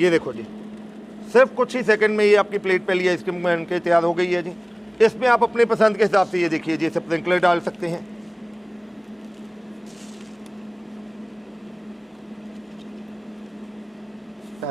ये देखो जी, सिर्फ कुछ ही सेकंड में ये आपकी प्लेट पे लिए आइसक्रीम बन के तैयार हो गई है जी। इसमें आप अपने पसंद के हिसाब से ये देखिए जी, स्प्रिंकलर डाल सकते हैं।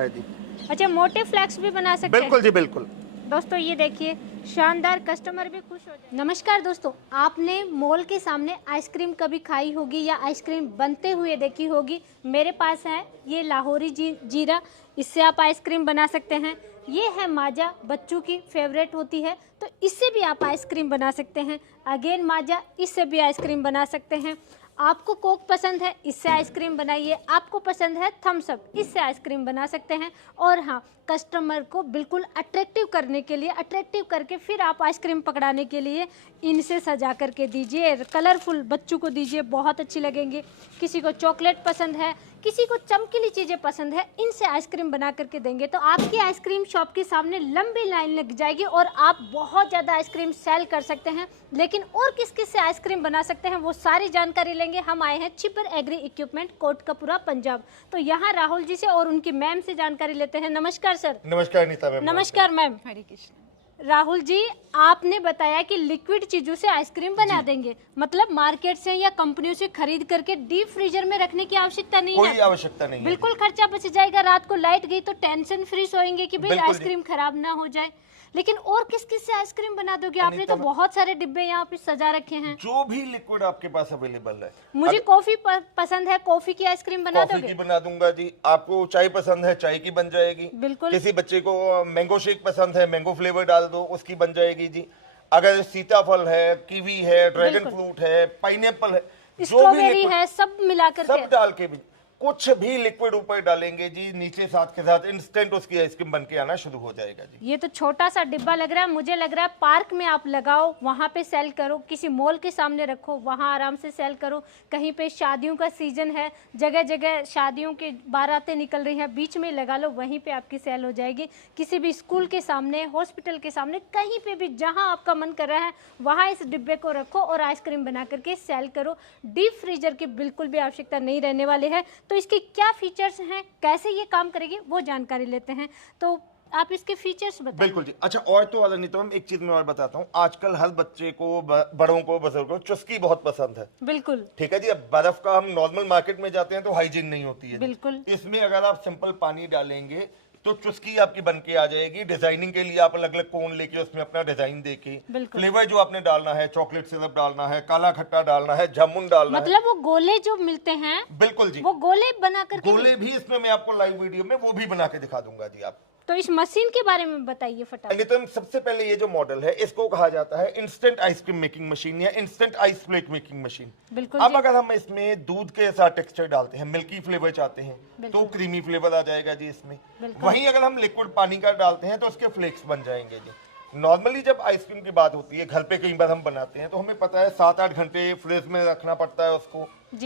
जी अच्छा, मोटे फ्लैक्स भी बना सकते हैं? बिल्कुल जी बिल्कुल। दोस्तों ये देखिए, शानदार, कस्टमर भी खुश हो जाए। नमस्कार दोस्तों, आपने मॉल के सामने आइसक्रीम कभी खाई होगी या आइसक्रीम बनते हुए देखी होगी। मेरे पास है ये लाहौरी जीरा, इससे आप आइसक्रीम बना सकते हैं। ये है माजा, बच्चों की फेवरेट होती है, तो इससे भी आप आइसक्रीम बना सकते हैं। अगेन माजा, इससे भी आइसक्रीम बना सकते हैं। आपको कोक पसंद है, इससे आइसक्रीम बनाइए। आपको पसंद है थम्स अप, इससे आइसक्रीम बना सकते हैं। और हाँ, कस्टमर को बिल्कुल अट्रैक्टिव करने के लिए, अट्रैक्टिव करके फिर आप आइसक्रीम पकड़ाने के लिए इनसे सजा करके दीजिए, कलरफुल बच्चों को दीजिए, बहुत अच्छी लगेंगी। किसी को चॉकलेट पसंद है, किसी को चमकीली चीज़ें पसंद है, इनसे आइसक्रीम बना करके देंगे तो आपकी आइसक्रीम शॉप के सामने लंबी लाइन लग जाएगी और आप बहुत ज़्यादा आइसक्रीम सेल कर सकते हैं। लेकिन और किस किस से आइसक्रीम बना सकते हैं वो सारी जानकारी लेंगे। हम आए हैं छिपर एग्री इक्विपमेंट, कोटकपुरा, पंजाब। तो यहाँ राहुल जी से और उनकी मैम से जानकारी लेते हैं। नमस्कार सर। नमस्कार नीता मैम। नमस्कार मैम। हरे कृष्ण। राहुल जी, आपने बताया कि लिक्विड चीजों से आइसक्रीम बना देंगे, मतलब मार्केट से या कंपनियों से खरीद करके डीप फ्रीजर में रखने की आवश्यकता नहीं है? कोई आवश्यकता नहीं है। बिल्कुल खर्चा बच जाएगा। रात को लाइट गई तो टेंशन फ्री सोएंगे कि भाई आइसक्रीम खराब ना हो जाए। लेकिन और किस किस से आइसक्रीम बना दोगे? आपने तो बहुत सारे डिब्बे यहाँ पे सजा रखे हैं। जो भी लिक्विड आपके पास अवेलेबल है। मुझे कॉफी पसंद है, कॉफी की आइसक्रीम बना दोगे? कॉफी की बना दूंगा जी। आपको चाय पसंद है, चाय की बन जाएगी। बिल्कुल। किसी बच्चे को मैंगो शेक पसंद है, मैंगो फ्लेवर डाल दो, उसकी बन जाएगी जी। अगर सीताफल है, कीवी है, ड्रैगन फ्रूट है, पाइनएप्पल है, स्ट्रॉबेरी है, सब मिलाकर सब डाल के भी कुछ भी लिक्विड ऊपर डालेंगे जी, नीचे साथ के साथ इंस्टेंट उसकी आइसक्रीम बन के आना शुरू हो जाएगा जी। ये तो छोटा सा डिब्बा लग रहा है, मुझे लग रहा है पार्क में आप लगाओ, वहाँ पे सेल करो, किसी मॉल के सामने रखो, वहाँ आराम से सेल करो। कहीं पे शादियों का सीजन है, जगह जगह शादियों की बारातें निकल रही हैं, बीच में लगा लो, वहीं पे आपकी सेल हो जाएगी। किसी भी स्कूल के सामने, हॉस्पिटल के सामने, कहीं पे भी जहाँ आपका मन कर रहा है वहाँ इस डिब्बे को रखो और आइसक्रीम बना करके सेल करो। डीप फ्रीजर की बिल्कुल भी आवश्यकता नहीं रहने वाले है। तो इसके क्या फीचर्स हैं, कैसे ये काम करेगी, वो जानकारी लेते हैं। तो आप इसके फीचर्स बताएं। बिल्कुल जी। अच्छा, और तो वाला नहीं तो हम एक चीज मैं और बताता हूँ। आजकल हर बच्चे को, बड़ों को, बुजुर्गों को चुस्की बहुत पसंद है। बिल्कुल ठीक है जी। अब बर्फ का हम नॉर्मल मार्केट में जाते हैं तो हाइजीन नहीं होती है। बिल्कुल। इसमें अगर आप सिंपल पानी डालेंगे तो चुस्की आपकी बन के आ जाएगी। डिजाइनिंग के लिए आप अलग अलग कोन लेके उसमें अपना डिजाइन देके, फ्लेवर जो आपने डालना है, चॉकलेट सिरप डालना है, काला खट्टा डालना है, जामुन डालना मतलब वो गोले जो मिलते हैं, बिल्कुल जी, वो गोले बना करके, गोले भी इसमें मैं आपको लाइव वीडियो में वो भी बना के दिखा दूंगा जी। आप तो इस मशीन के बारे में बताइए फटाफट। तो सबसे पहले ये जो मॉडल है इसको कहा जाता है इंस्टेंट आइसक्रीम मेकिंग मशीन या instant ice plate making machine. बिल्कुल। अब अगर हम इसमें दूध के साथ टेक्सचर डालते हैं, मिल्की फ्लेवर चाहते हैं तो क्रीमी फ्लेवर आ जाएगा जी इसमें। वहीं अगर हम लिक्विड पानी का डालते हैं तो उसके फ्लेक्स बन जाएंगे जी। नॉर्मली जब आइसक्रीम की बात होती है, घर पे कई बार हम बनाते हैं तो हमें पता है 7-8 घंटे फ्रिज में रखना पड़ता है उसको,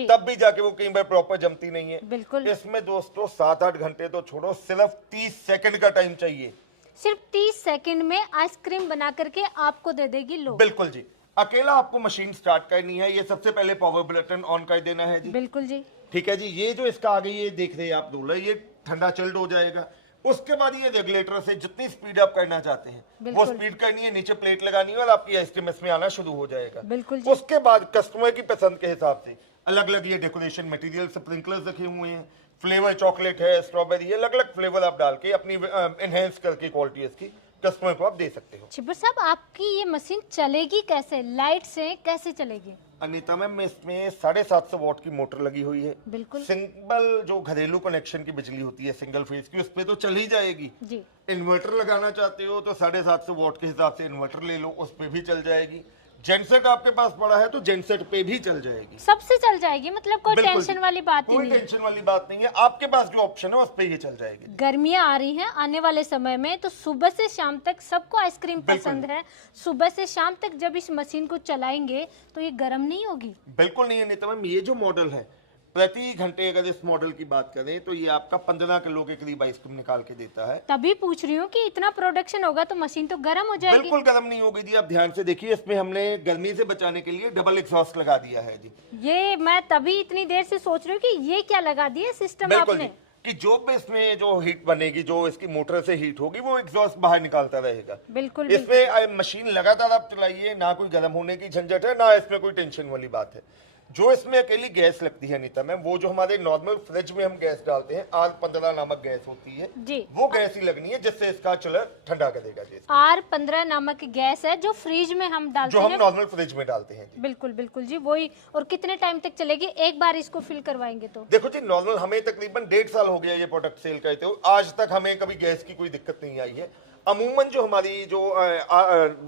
तब भी जाके वो कई बार प्रॉपर जमती नहीं है। बिल्कुल। इसमें दोस्तों 7-8 घंटे तो छोड़ो, सिर्फ 30 सेकंड का टाइम चाहिए। सिर्फ 30 सेकंड में आइसक्रीम बना करके आपको दे देगी। लो बिल्कुल जी। अकेला आपको मशीन स्टार्ट करनी है, ये सबसे पहले पावर बटन ऑन कर देना है जी। बिल्कुल जी। ठीक है जी। ये जो इसका आगे ये देख रहे हैं आप रोलर, ये ठंडा चिल्ड हो जाएगा। उसके बाद ये रेगुलेटर से जितनी स्पीड आप करना चाहते हैं वो स्पीड करनी है, नीचे प्लेट लगानी है और आपकी आइसक्रीम इसमें आना शुरू हो जाएगा। बिल्कुल जी। उसके बाद कस्टमर की पसंद के हिसाब से अलग अलग ये डेकोरेशन मटेरियल, स्प्रिंकलर्स रखे हुए हैं, फ्लेवर चॉकलेट है, स्ट्रॉबेरी, अलग अलग फ्लेवर आप डाल के अपनी एनहेंस करके क्वालिटी इसकी कस्टमर को आप दे सकते हो। छिब्बर साहब, आपकी ये मशीन चलेगी कैसे? लाइट से कैसे चलेगी? अनीता मैम, इसमें 750 वॉट की मोटर लगी हुई है। बिल्कुल। सिंपल जो घरेलू कनेक्शन की बिजली होती है सिंगल फेज की, उस पे तो चल ही जाएगी जी। इन्वर्टर लगाना चाहते हो तो 750 वॉट के हिसाब से इन्वर्टर ले लो, उस पे भी चल जाएगी। जेनसेट आपके पास पड़ा है तो जेनसेट पे भी चल जाएगी, सबसे चल जाएगी, मतलब कोई टेंशन वाली बात ही कोई नहीं। टेंशन वाली बात नहीं है। आपके पास जो ऑप्शन है उस पे ही चल जाएगी। गर्मियां आ रही हैं आने वाले समय में, तो सुबह से शाम तक सबको आइसक्रीम पसंद है। सुबह से शाम तक जब इस मशीन को चलाएंगे तो ये गर्म नहीं होगी? बिल्कुल नहीं है नीता मैम। ये जो मॉडल है, प्रति घंटे अगर इस मॉडल की बात करें तो ये आपका 15 किलो के करीब आइसक्रीम निकाल के देता है। तभी पूछ रही हूँ कि इतना प्रोडक्शन होगा तो मशीन तो गर्म हो जाएगी। बिल्कुल गर्म नहीं होगी जी। आप ध्यान से देखिए, इसमें हमने गर्मी से बचाने के लिए डबल एग्जॉस्ट लगा दिया है जी। ये मैं तभी इतनी देर से सोच रही हूँ कि ये क्या लगा दिया सिस्टम बिल्कुल आपने। जी। कि जो भी इसमें जो हीट बनेगी, जो इसकी मोटर से हीट होगी, वो एग्जॉस्ट बाहर निकालता रहेगा। बिल्कुल इसमें मशीन लगातार आप चलाइए, ना कोई गर्म होने की झंझट है, ना इसमें कोई टेंशन वाली बात है। जो इसमें अकेली गैस लगती है अनीता मैम, वो जो हमारे नॉर्मल फ्रिज में हम गैस डालते हैं, R15 नामक गैस होती है जी, वो गैस ही लगनी है, जिससे इसका चिलर ठंडा करेगा जी। R15 नामक गैस है जो फ्रिज में हम डालते जो हैं, हम नॉर्मल फ्रिज में डालते हैं जी। बिल्कुल बिल्कुल जी, वही। और कितने टाइम तक चलेगी एक बार इसको फिल करवाएंगे तो? देखो जी, नॉर्मल हमें तकरीबन 1.5 साल हो गया ये प्रोडक्ट सेल करते हुए, आज तक हमें कभी गैस की कोई दिक्कत नहीं आई है। अमूमन जो हमारी जो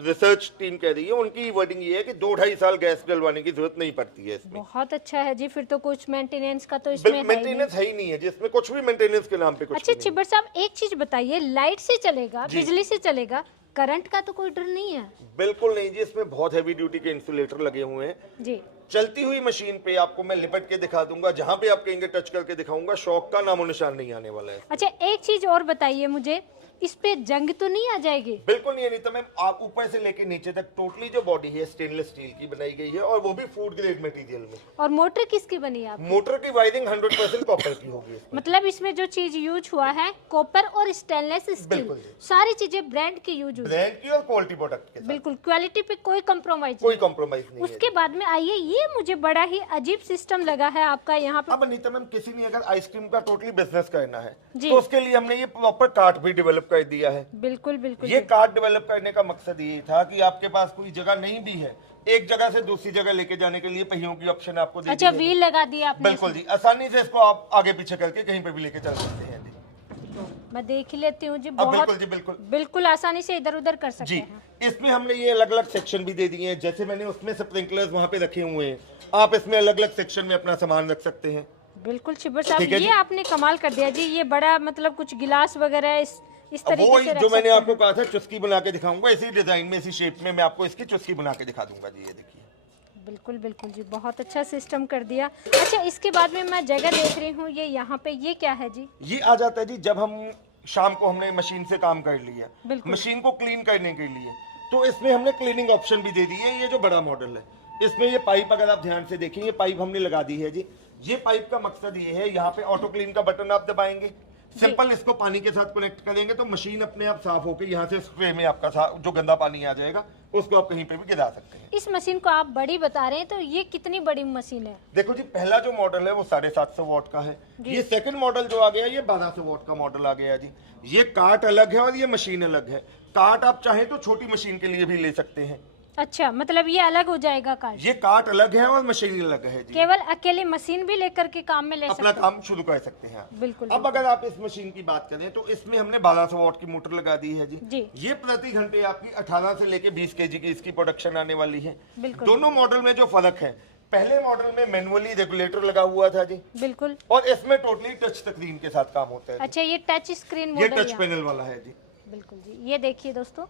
रिसर्च टीम कह रही है, उनकी वर्डिंग ये है कि 2-2.5 साल गैस डलवाने की जरूरत नहीं पड़ती है इसमें। बहुत अच्छा है जी, फिर तो कुछ मेंटेनेंस का तो इसमें है ही नहीं। मेंटेनेंस है ही नहीं है जी इसमें, कुछ भी मेंटेनेंस के नाम पे कुछ अच्छा भी नहीं। चिब्बर साहब, एक चीज बताइए, लाइट से चलेगा, जी। बिजली से चलेगा, करंट का तो कोई डर नहीं है? बिल्कुल नहीं जी, इसमें बहुत हैवी ड्यूटी के इंसुलेटर लगे हुए हैं जी, चलती हुई मशीन पे। आपको मैं लिपट के दिखा दूंगा, जहां पे आप कहेंगे टच करके दिखाऊंगा, शॉक का नामो निशान नहीं आने वाला है। अच्छा एक चीज और बताइए मुझे, इस पे जंग तो नहीं आ जाएगी? बिल्कुल नहीं अनीता मैम, आप ऊपर से लेके नीचे तक टोटली जो बॉडी है स्टेनलेस स्टील की बनाई गई है, और वो भी फूड ग्रेड मटेरियल में। और मोटर किसकी बनी है आप? मोटर की वायरिंग 100% कॉपर की होगी इसमें। मतलब इसमें जो चीज यूज हुआ है कॉपर और स्टेनलेस स्टील, बिल्कुल जी। सारी चीजें ब्रांड की यूज हुई, ब्रांड की और क्वालिटी प्रोडक्ट के साथ बिल्कुल क्वालिटी पे कोई कॉम्प्रोमाइज कोई नहीं। कॉम्प्रोमाइज नहीं है। उसके बाद में आइए, ये मुझे बड़ा ही अजीब सिस्टम लगा है आपका यहाँ पे। अब अनीता मैम, किसी ने अगर आइसक्रीम का टोटली बिजनेस करना है जी। तो उसके लिए हमने ये प्रॉपर कार्ट भी डेवलप कर दिया है। बिल्कुल बिल्कुल ये कार्ट डेवलप करने का मकसद ये था कि आपके पास कोई जगह नहीं भी है, एक जगह से दूसरी जगह लेके जाने के लिए पहियों की ऑप्शन आपको दे अच्छा दी है। व्हील लगा दिया आपने? बिल्कुल जी, आसानी से इसको आप आगे पीछे करके कहीं पे भी लेके चल सकते हैं जी। मैं देख ही लेती हूँ जी, अब बहुत बिल्कुल जी, बिल्कुल बिल्कुल आसानी से इधर उधर कर सकते जी। हैं। इसमें हमने ये अलग अलग सेक्शन भी दे दिए हैं, जैसे मैंने उसमें स्प्रिंकलर्स वहाँ पे रखे हुए हैं, आप इसमें अलग अलग सेक्शन में अपना सामान रख सकते हैं। बिल्कुल छिबर साहब, ठीक है ये जी। आपने कमाल कर दिया जी, ये बड़ा मतलब कुछ गिलास वगैरह इस अब तरीके वो से रख जो मैंने सकते आपको कहा था चुस्की बना के दिखाऊंगा, इसी डिजाइन में, इसी शेप में मैं आपको इसकी चुस्की बना के दिखा दूंगा जी। ये देखिए, हैं। बिल्कुल बिल्कुल जी, बहुत अच्छा सिस्टम कर दिया। अच्छा इसके बाद में मैं जगह देख रही हूँ, ये यहाँ पे ये क्या है जी? ये आ जाता है जी, जब हम शाम को हमने मशीन से काम कर लिया, बिल्कुल। मशीन को क्लीन करने के लिए, तो इसमें हमने क्लीनिंग ऑप्शन भी दे दी है। ये जो बड़ा मॉडल है, इसमें ये पाइप अगर आप ध्यान से देखें, ये पाइप हमने लगा दी है जी। ये पाइप का मकसद ये है, यहाँ पे ऑटो क्लीन का बटन आप दबाएंगे, सिंपल इसको पानी के साथ कनेक्ट करेंगे तो मशीन अपने आप साफ होकर यहाँ से स्प्रे में आपका जो गंदा पानी आ जाएगा उसको आप कहीं पे भी गिरा सकते हैं। इस मशीन को आप बड़ी बता रहे हैं, तो ये कितनी बड़ी मशीन है? देखो जी, पहला जो मॉडल है वो 750 वॉट का है। ये सेकंड मॉडल जो आ गया ये 1200 वॉट का मॉडल आ गया जी। ये कार्ट अलग है और ये मशीन अलग है। कार्ट आप चाहें तो छोटी मशीन के लिए भी ले सकते हैं। अच्छा, मतलब ये अलग हो जाएगा कार्ड? ये कार्ट अलग है और मशीन अलग है जी। केवल अकेले मशीन भी लेकर के काम में ले अपना सकते काम शुरू कर सकते हैं। बिल्कुल अब अगर आप इस मशीन की बात करें तो इसमें हमने 1200 वॉट की मोटर लगा दी है जी। जी। ये प्रति घंटे आपकी 18 से लेके 20 केजी की इसकी प्रोडक्शन आने वाली है। बिल्कुल। दोनों मॉडल में जो फर्क है, पहले मॉडल में मैनुअली रेगुलेटर लगा हुआ था जी, बिल्कुल। और इसमें टोटली टच स्क्रीन के साथ काम होता है। अच्छा, ये टच स्क्रीन ये मॉडल टच पैनल वाला है जी। बिल्कुल जी, ये देखिए दोस्तों।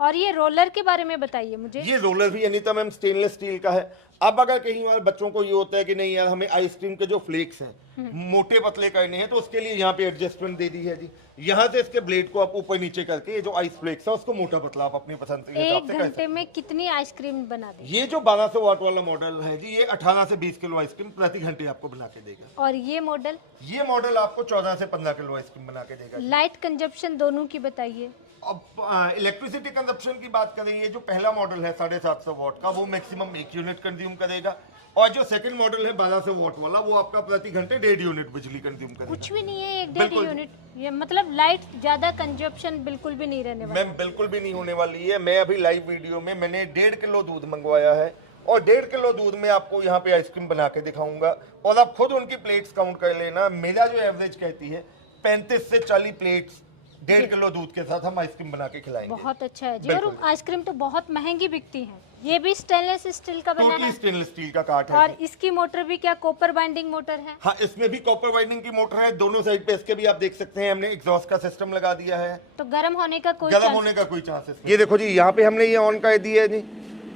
और ये रोलर के बारे में बताइए मुझे। ये रोलर भी अनीता मैम स्टेनलेस स्टील का है। अब अगर कहीं और बच्चों को ये होता है कि नहीं यार हमें आइसक्रीम के जो फ्लेक्स हैं मोटे पतले करने हैं, तो उसके लिए यहाँ पे एडजस्टमेंट दे दी है जी। यहाँ से इसके ब्लेड को आप ऊपर नीचे करके ये जो आइस फ्लेक्स है उसको मोटा पतला आप अपनी पसंद के हिसाब एक से कर सकते घंटे में कितनी आइसक्रीम बना दें? हैं। ये जो 1200 वाट वाला मॉडल है जी, ये 18 से 20 किलो आइसक्रीम प्रति घंटे आपको बना के देगा। और ये मॉडल? ये मॉडल आपको 14 से 15 किलो आइसक्रीम बना के देगा। लाइट कंजप्शन दोनों की बताइए। अब इलेक्ट्रिसिटी कंजप्शन की बात करें, ये जो पहला मॉडल है 750 वॉट का, वो मैक्सिमम 1 यूनिट कंज्यूम करेगा, और जो सेकंड मॉडल है 1200 वॉट वाला, वो आपका प्रति घंटे 1.5 यूनिट बिजली कंज्यूम करेगा। कुछ भी नहीं है, 1-1.5 बिल्कुल। यूनिट। ये मतलब लाइट ज्यादा कंजप्शन बिल्कुल भी नहीं रहने वाला। मैम बिल्कुल भी नहीं होने वाली है। मैं अभी लाइव वीडियो में मैंने 1.5 किलो दूध मंगवाया है, और 1.5 किलो दूध में आपको यहाँ पे आइसक्रीम बना के दिखाऊंगा, और आप खुद उनकी प्लेट्स काउंट कर लेना। मेरा जो एवरेज कहती है 35 से 40 प्लेट्स 1.5 किलो दूध के साथ हम आइसक्रीम बना के खिलाएंगे। बहुत अच्छा है जी। बिल्कुल। और आइसक्रीम तो बहुत महंगी बिकती है। ये भी स्टेनलेस स्टील का बना टोटली है, स्टेनलेस स्टील का कार्ट है। और इसकी मोटर भी क्या कॉपर बाइंडिंग मोटर है? हाँ, इसमें भी कॉपर वाइंडिंग की मोटर है। दोनों साइड पे इसके भी आप देख सकते हैं हमने एग्जॉस्ट का सिस्टम लगा दिया है। तो गर्म होने का कोई गर्म चांस? होने का कोई चांसेस नहीं। ये देखो जी, यहाँ पे हमने ये ऑन कर दिया है जी।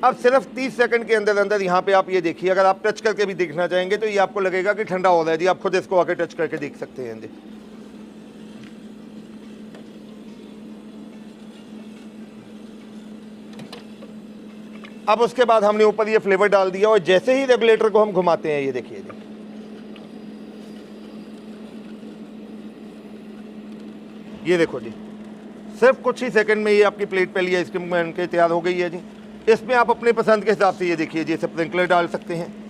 अब सिर्फ 30 सेकंड के अंदर अंदर यहाँ पे आप ये देखिए, अगर आप टच करके भी देखना चाहेंगे तो ये आपको लगेगा कि ठंडा हो रहा है जी। आप खुद इसको आके टच करके देख सकते हैं जी। अब उसके बाद हमने ऊपर ये फ्लेवर डाल दिया, और जैसे ही रेगुलेटर को हम घुमाते हैं, ये देखिए जी, ये देखो जी, सिर्फ कुछ ही सेकंड में ये आपकी प्लेट पे लिए आइसक्रीम बन के तैयार हो गई है जी। इसमें आप अपने पसंद के हिसाब से ये देखिए जी स्प्रिंकलर डाल सकते हैं।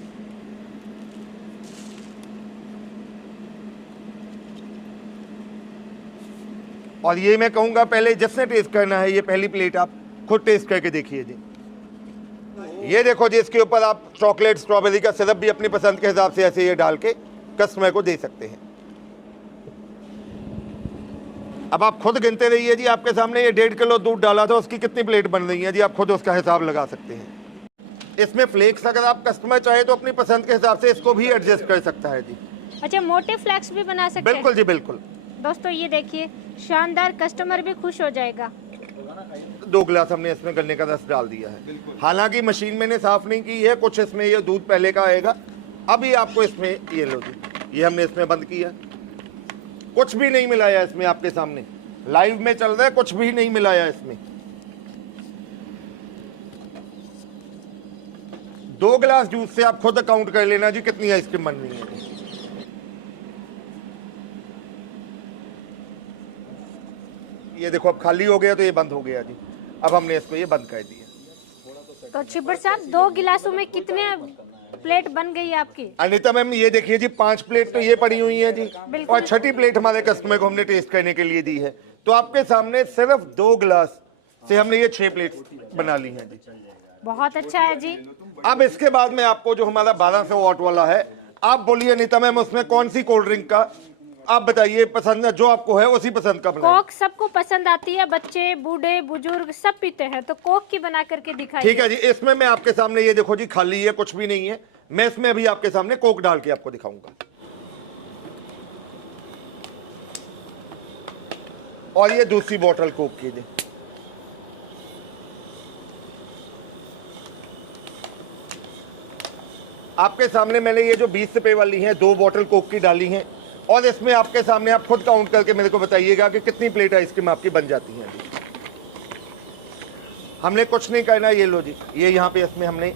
और ये मैं कहूँगा पहले जिसने टेस्ट करना है ये पहली प्लेट आप खुद टेस्ट करके देखिए जी। ये देखो जी, इसके ऊपर आप चॉकलेट स्ट्रॉबेरी का सिरप भी अपनी पसंद के हिसाब से ऐसे ये डाल के कस्टमर को दे सकते हैं। अब आप खुद गिनते रहिए जी, आपके सामने ये 1.5 किलो दूध डाला था, उसकी कितनी प्लेट बन रही है जी, आप खुद उसका हिसाब लगा सकते हैं। इसमें फ्लेक्स अगर आप कस्टमर चाहे तो अपनी पसंद के हिसाब से इसको भी एडजस्ट कर सकता है जी। अच्छा, मोटे फ्लेक्स भी बना सकते हैं? बिल्कुल जी बिल्कुल। दोस्तों ये देखिए, शानदार, कस्टमर भी खुश हो जाएगा। 2 गिलास हमने इसमें गन्ने का रस डाल दिया है। हालांकि मशीन मैंने साफ नहीं की है, कुछ इसमें ये दूध पहले का आएगा। अभी आपको इसमें ये लो जी, ये हमने इसमें बंद किया, कुछ भी नहीं मिलाया इसमें, आपके सामने लाइव में चल रहा है, कुछ भी नहीं मिलाया इसमें। 2 गिलास जूस से आप खुद काउंट कर लेना जी कितनी आइसक्रीम बन रही है। ये देखो अब खाली हो गया तो ये बंद हो गया जी। अब हमने इसको ये बंद कर दिया। तो छिब्बर साहब 2 गिलासों में कितने प्लेट बन गई आपकी? अनीता मैम ये देखिए जी, 5 प्लेट तो ये पड़ी हुई है जी, और 6ठी प्लेट हमारे कस्टमर को हमने टेस्ट करने के लिए दी है। तो आपके सामने सिर्फ 2 गिलास से हमने ये 6 प्लेट बना ली हैं जी। बहुत अच्छा है जी। अब इसके बाद में आपको जो हमारा 1200 वॉट वाला है, आप बोलिए अनीता मैम उसमें कौन सी कोल्ड ड्रिंक का आप बताइए पसंद है, जो आपको है उसी पसंद का बनाइए। कोक सबको पसंद आती है, बच्चे बूढ़े बुजुर्ग सब पीते हैं, तो कोक की बना करके दिखाइए। ठीक है जी, इसमें मैं आपके सामने ये देखो जी खाली है, कुछ भी नहीं है। मैं इसमें अभी आपके सामने कोक डाल के आपको दिखाऊंगा। और ये दूसरी बोतल कोक की जी। आपके सामने मैंने ये जो 20 रुपए वाली है 2 बोतल कोक की डाली हैं, और इसमें आपके सामने आप खुद काउंट करके मेरे को बताइएगा कि कितनी प्लेट आइसक्रीम आपकी बन जाती है जी। हमने कुछ नहीं करना, ये लो जी, ये यहाँ पे इसमें हमने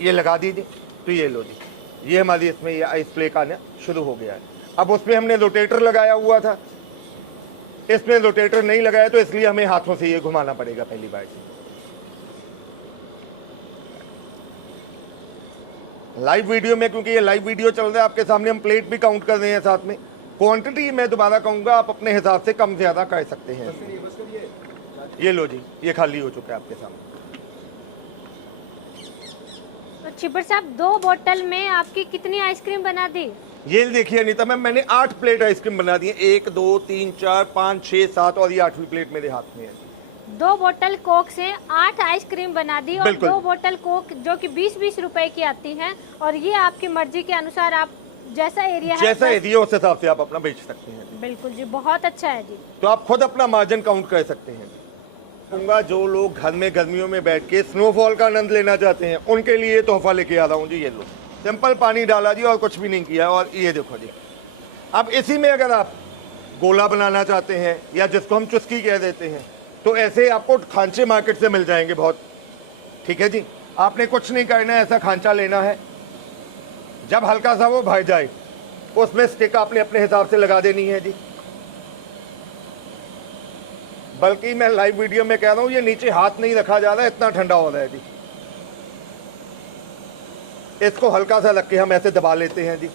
ये लगा दीजिए, तो ये लो जी, ये हमारी इसमें ये आइस प्लेक आना शुरू हो गया है। अब उसमें हमने रोटेटर लगाया हुआ था, इसमें रोटेटर नहीं लगाया तो इसलिए हमें हाथों से ये घुमाना पड़ेगा पहली बार से। लाइव वीडियो में, क्योंकि ये लाइव वीडियो चल रहा है, आपके सामने हम प्लेट भी काउंट कर रहे हैं साथ में। क्वांटिटी मैं दोबारा कहूंगा, आप अपने हिसाब से कम ज्यादा कर सकते हैं। ये लो जी, ये खाली हो चुका है आपके सामने। तो छिब्बर साहब 2 बोतल में आपकी कितनी आइसक्रीम बना दी? ये देखिए अनीता मैम, मैंने 8 प्लेट आइसक्रीम बना दी है। 1 2 3 4 5 6 7 और ये 8वीं प्लेट मेरे हाथ में है। 2 बोतल कोक से 8 आइसक्रीम बना दी, और 2 बोतल कोक जो कि 20-20 रुपए की आती है, और ये आपकी मर्जी के अनुसार आप जैसा एरिया है, जैसा एरिया उस हिसाब से आप अपना बेच सकते हैं। बिल्कुल जी, बहुत अच्छा है जी। तो आप खुद अपना मार्जिन काउंट कर सकते हैं। कहूँगा जो लोग घर में गर्मियों में बैठ के स्नोफॉल का आनंद लेना चाहते हैं, उनके लिए तोहफा लेके आ रहा हूँ जी। ये लो, सिंपल पानी डाला जी और कुछ भी नहीं किया, और ये देखो जी। अब इसी में अगर आप गोला बनाना चाहते हैं, या जिसको हम चुस्की कह देते हैं, तो ऐसे आपको खांचे मार्केट से मिल जाएंगे बहुत। ठीक है जी, आपने कुछ नहीं करना है, ऐसा खांचा लेना है। जब हल्का सा वो भर जाए, उसमें स्टिक आपने अपने हिसाब से लगा देनी है जी। बल्कि मैं लाइव वीडियो में कह रहा हूं, ये नीचे हाथ नहीं रखा जा रहा है, इतना ठंडा हो रहा है जी। इसको हल्का सा रख के हम ऐसे दबा लेते हैं जी।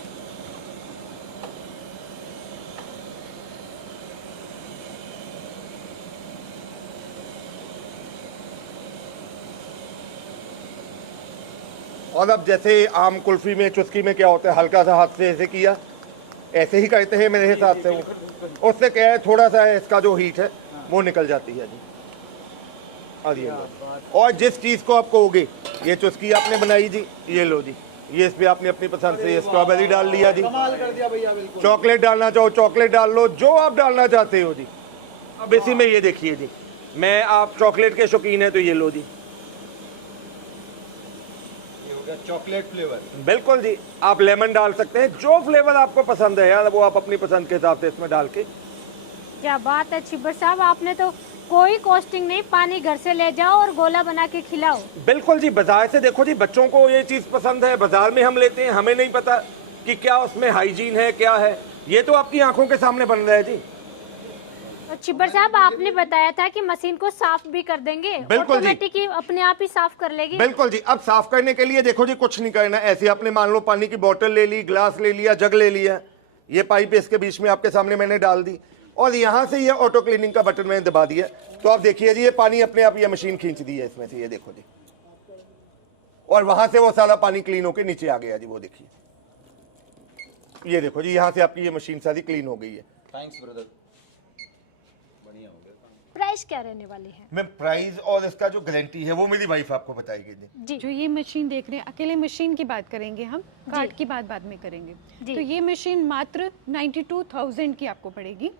और अब जैसे आम कुल्फी में चुस्की में क्या होता है, हल्का सा हाथ से ऐसे किया, ऐसे ही करते हैं मेरे हिसाब से। वो उससे क्या है, थोड़ा सा इसका जो हीट है वो निकल जाती है जी। और जिस चीज़ को आप कहोगे, ये चुस्की आपने बनाई जी, ये लो जी, ये इसमें आपने अपनी पसंद से स्ट्रॉबेरी डाल लिया जी, कमाल कर दिया भैया, बिल्कुल। चॉकलेट डालना चाहो चॉकलेट डाल लो, जो आप डालना चाहते हो जी। अब इसी में ये देखिए जी, मैं आप चॉकलेट के शौकीन है तो ये लो जी, चॉकलेट फ्लेवर। बिल्कुल जी। आप लेमन डाल सकते हैं, जो फ्लेवर आपको पसंद है यार, वो आप अपनी पसंद के हिसाब से इसमें डाल के। क्या बात है छिब्बर साहब, आपने तो कोई कॉस्टिंग नहीं, पानी घर से ले जाओ और गोला बना के खिलाओ। बिल्कुल जी, बाजार से देखो जी, बच्चों को ये चीज़ पसंद है, बाजार में हम लेते हैं, हमें नहीं पता कि क्या उसमें हाइजीन है क्या है। ये तो आपकी आंखों के सामने बन रहा है जी। और छिब्बर साहब आपने बताया था कि मशीन को साफ भी कर देंगे, बिल्कुल जी। ऑटोमेटिक ही अपने आप ही साफ कर लेगी। बिल्कुल जी। अब साफ करने के लिए देखो जी कुछ नहीं करना, ऐसे आपने मान लो पानी की बोतल ले ली, ग्लास ले लिया, जग ले लिया, ये पाइप इसके बीच में आपके सामने मैंने डाल दी और यहाँ से ये ऑटो क्लीनिंग का बटन मैंने दबा दिया, तो आप देखिए जी ये पानी अपने आप ये मशीन खींच दी है इसमें से, ये देखो जी, और वहां से वो सारा पानी क्लीन होकर नीचे आ गया जी। वो देखिए, ये देखो जी, यहाँ से आपकी ये मशीन सारी क्लीन हो गई है। थैंक्स ब्रदर, बढ़िया हो गया। प्राइस क्या रहने वाली है? मैम प्राइस और इसका जो गारंटी है वो मेरी वाइफ आपको बताएगी जी। जी जो ये मशीन देख रहे हैं, अकेले मशीन की बात करेंगे हम, कार्ड की बात बाद में करेंगे। जी। तो ये मशीन मात्र 92,000 की आपको पड़ेगी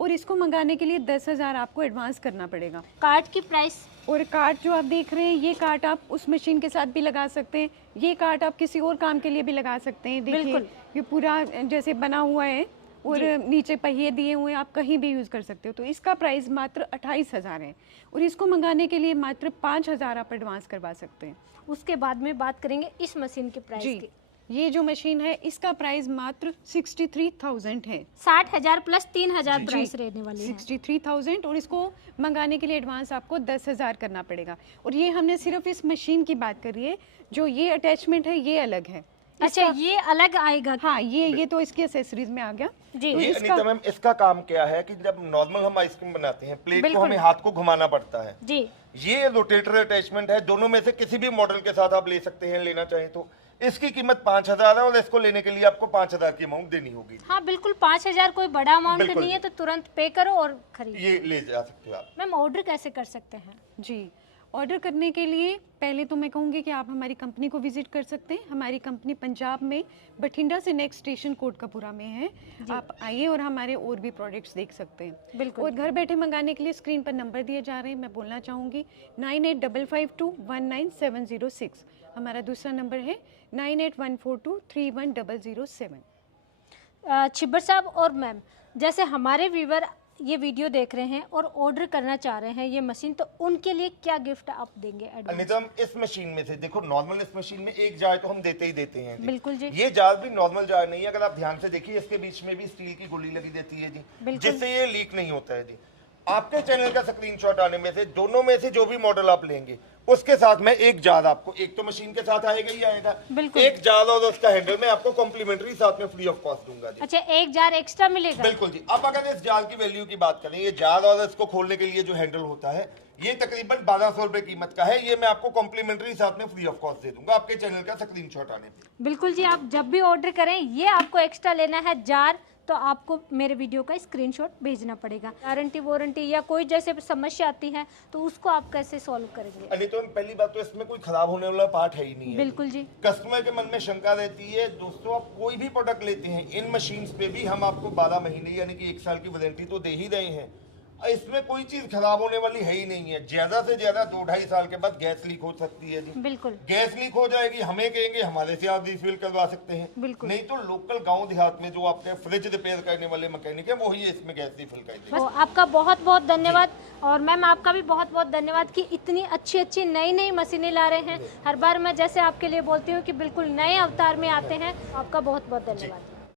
और इसको मंगाने के लिए 10,000 आपको एडवांस करना पड़ेगा। कार्ड की प्राइस? और कार्ड जो आप देख रहे हैं, ये कार्ड आप उस मशीन के साथ भी लगा सकते हैं, ये कार्ड आप किसी और काम के लिए भी लगा सकते हैं। देखिए बिल्कुल। ये पूरा जैसे बना हुआ है और नीचे पहिए दिए हुए हैं, आप कहीं भी यूज़ कर सकते हो। तो इसका प्राइस मात्र 28,000 है और इसको मंगाने के लिए मात्र 5,000 आप एडवांस करवा सकते हैं। उसके बाद में बात करेंगे इस मशीन के प्राइस जी, की। ये जो मशीन है इसका प्राइस मात्र 63,000 है। 60,000 प्लस 3,000 प्राइस रहने वाली है। 63,000 और इसको मंगाने के लिए एडवांस आपको 10,000 करना पड़ेगा। और ये हमने सिर्फ इस मशीन की बात करी है, जो ये अटैचमेंट है ये अलग है। अच्छा, ये अलग आएगा? हाँ, ये तो इसकी एसेसरीज में आ गया। जी। ये अनीता मैम इसका काम क्या है कि जब नॉर्मल हम आइसक्रीम बनाते हैं, प्लेट को बिल्कुल। हमें हाथ को घुमाना पड़ता है। जी। ये रोटेटर अटैचमेंट है, दोनों में से किसी भी मॉडल के साथ आप ले सकते हैं, लेना चाहें तो। इसकी कीमत 5,000 है और इसको लेने के लिए आपको 5,000 की अमाउंट देनी होगी। हाँ बिल्कुल, 5,000 कोई बड़ा अमाउंट बिल्कुल। नहीं है, तो तुरंत पे करो और खरीदो। ये ले जा सकते हो आप। मैम ऑर्डर कैसे कर सकते हैं? जी, ऑर्डर करने के लिए पहले तो मैं कहूँगी कि आप हमारी कंपनी को विजिट कर सकते हैं। हमारी कंपनी पंजाब में बठिंडा से नेक्स्ट स्टेशन कोटकपुरा में है। आप आइए और हमारे और भी प्रोडक्ट्स देख सकते हैं। बिल्कुल। और घर बैठे मंगाने के लिए स्क्रीन पर नंबर दिए जा रहे हैं, मैं बोलना चाहूँगी 9855219706। हमारा दूसरा नंबर है 9814231007। छिब्बर साहब और मैम, जैसे हमारे व्यूवर ये वीडियो देख रहे हैं और ऑर्डर करना चाह रहे हैं ये मशीन, तो उनके लिए क्या गिफ्ट आप देंगे एडवांस? अनीता हम इस मशीन में से देखो, नॉर्मल इस मशीन में एक जार तो हम देते ही देते हैं जी। बिल्कुल जी। ये जार भी नॉर्मल जार नहीं है, अगर आप ध्यान से देखिए इसके बीच में भी स्टील की गुल्ली लगी देती है जी, बिल्कुल। जिससे ये लीक नहीं होता है जी। आपके चैनल का स्क्रीनशॉट आने में से दोनों में से जो भी मॉडल आप लेंगे उसके साथ में एक जार आपको, एक तो मशीन के साथ आएगा ही आएगा, बिल्कुल। एक जार और उसका हैंडल मैं आपको कॉम्प्लीमेंट्री साथ में फ्री ऑफ कॉस्ट दूंगा जी। अच्छा, एक जार एक्स्ट्रा मिलेगा? बिल्कुल जी। अब अगर इस जाल की वैल्यू की बात करें, ये जाल और इसको खोलने के लिए जो हैंडल होता है ये तकरीबन 1,200 रुपए कीमत का है। ये मैं आपको कॉम्प्लीमेंट्री साथ में फ्री ऑफ कॉस्ट दे दूंगा आपके चैनल का स्क्रीनशॉट आने पे। बिल्कुल जी, आप जब भी ऑर्डर करें ये आपको एक्स्ट्रा लेना है जार, तो आपको मेरे वीडियो का स्क्रीनशॉट भेजना पड़ेगा। गारंटी वारंटी या कोई जैसे समस्या आती है तो उसको आप कैसे सॉल्व करेंगे? अरे तो पहली बात तो इसमें कोई खराब होने वाला पार्ट है ही नहीं है। बिल्कुल जी। कस्टमर के मन में शंका रहती है। दोस्तों आप कोई भी प्रोडक्ट लेते हैं, इन मशीन्स पे भी हम आपको 12 महीने यानी कि 1 साल की वारंटी तो दे ही रहे हैं। इसमें कोई चीज खराब होने वाली है ही नहीं है। ज्यादा से ज्यादा 2-2.5 साल के बाद गैस लीक हो सकती है जी। बिल्कुल। गैस लीक हो जाएगी, हमें कहेंगे हमारे से आप रिफिल करवा सकते हैं। बिल्कुल। नहीं तो लोकल गांव देहात में जो आपने फ्रिज रिपेयर करने वाले मैकेनिक है, वही इसमें गैस रिफिल कर देंगे। तो आपका बहुत बहुत धन्यवाद, और मैम आपका भी बहुत बहुत धन्यवाद कि इतनी अच्छी अच्छी नई नई मशीनें ला रहे हैं। हर बार मैं जैसे आपके लिए बोलती हूँ कि बिल्कुल नए अवतार में आते हैं। आपका बहुत बहुत धन्यवाद।